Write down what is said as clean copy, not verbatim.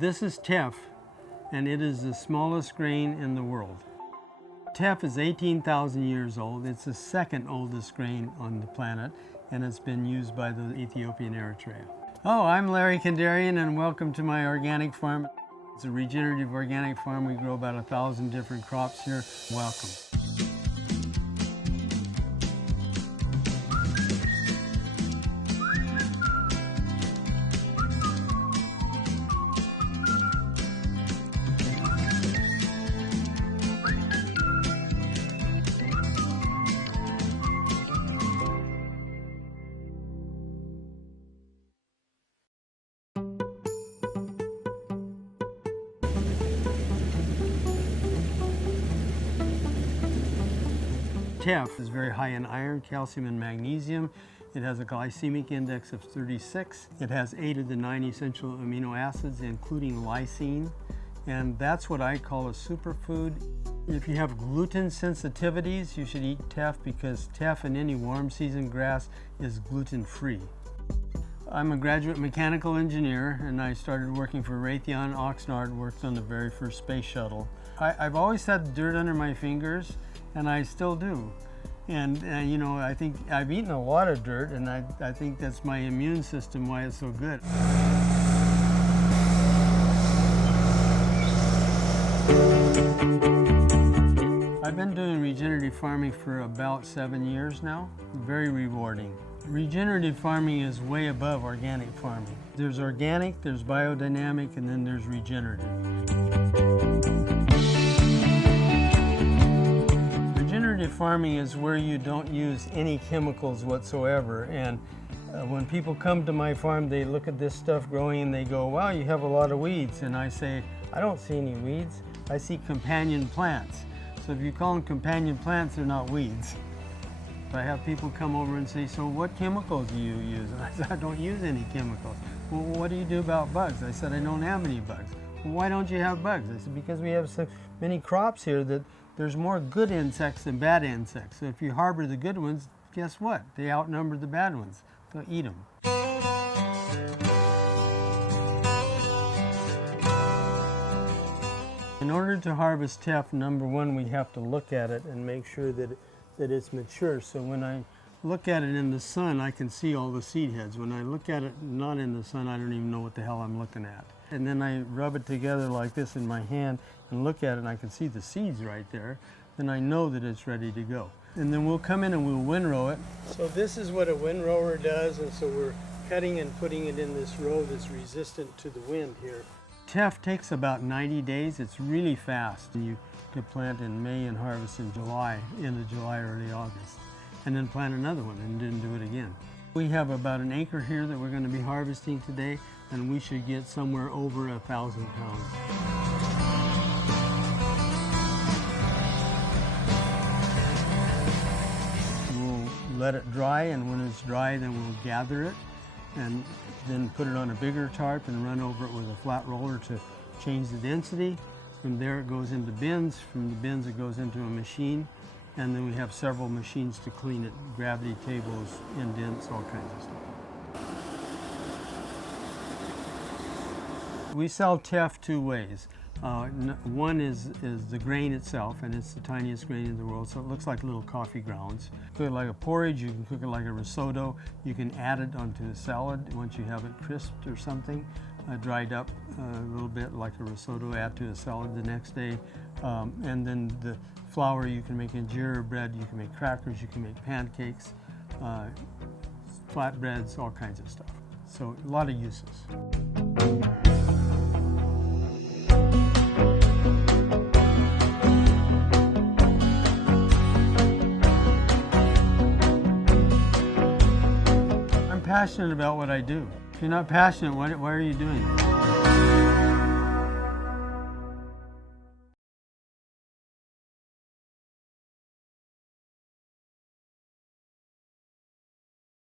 This is Teff, and it is the smallest grain in the world. Teff is 18,000 years old. It's the second oldest grain on the planet, and it's been used by the Ethiopian Eritrea. Oh, I'm Larry Kandarian, and welcome to my organic farm. It's a regenerative organic farm. We grow about 1,000 different crops here. Welcome. Teff is very high in iron, calcium, and magnesium. It has a glycemic index of 36. It has 8 of the 9 essential amino acids, including lysine, and that's what I call a superfood. If you have gluten sensitivities, you should eat Teff because Teff in any warm season grass is gluten-free. I'm a graduate mechanical engineer, and I started working for Raytheon Oxnard, worked on the very first space shuttle. I've always had dirt under my fingers, and I still do. And you know, I think I've eaten a lot of dirt, and I think that's my immune system, why it's so good. I've been doing regenerative farming for about 7 years now. Very rewarding. Regenerative farming is way above organic farming. There's organic, there's biodynamic, and then there's regenerative. Regenerative farming is where you don't use any chemicals whatsoever, and when people come to my farm, they look at this stuff growing and they go, wow, you have a lot of weeds. And I say, I don't see any weeds. I see companion plants. So if you call them companion plants, they're not weeds. I have people come over and say, so what chemicals do you use? And I said, I don't use any chemicals. Well, what do you do about bugs? I said, I don't have any bugs. Well, why don't you have bugs? I said, because we have so many crops here that there's more good insects than bad insects. So if you harbor the good ones, guess what? They outnumber the bad ones. So eat them. In order to harvest Teff, number one, we have to look at it and make sure that it's mature. So when I look at it in the sun, I can see all the seed heads. When I look at it not in the sun, I don't even know what the hell I'm looking at. And then I rub it together like this in my hand and look at it, and I can see the seeds right there. Then I know that it's ready to go. And then we'll come in and we'll windrow it. So this is what a windrower does, and so we're cutting and putting it in this row that's resistant to the wind here. Teff takes about 90 days. It's really fast. You could plant in May and harvest in July, end of July, early August, and then plant another one and then do it again. We have about an acre here that we're going to be harvesting today, and we should get somewhere over 1,000 pounds. We'll let it dry, and when it's dry, then we'll gather it and then put it on a bigger tarp and run over it with a flat roller to change the density. From there it goes into bins. From the bins it goes into a machine, and then we have several machines to clean it, gravity tables, indents, all kinds of stuff. We sell Teff two ways. One is the grain itself, and it's the tiniest grain in the world, so it looks like little coffee grounds. Cook it like a porridge, you can cook it like a risotto, you can add it onto a salad once you have it crisped or something, dried up a little bit like a risotto, add to a salad the next day. And then the flour you can make injera bread, you can make crackers, you can make pancakes, flatbreads, all kinds of stuff. So a lot of uses. I'm passionate about what I do. If you're not passionate, why are you doing it?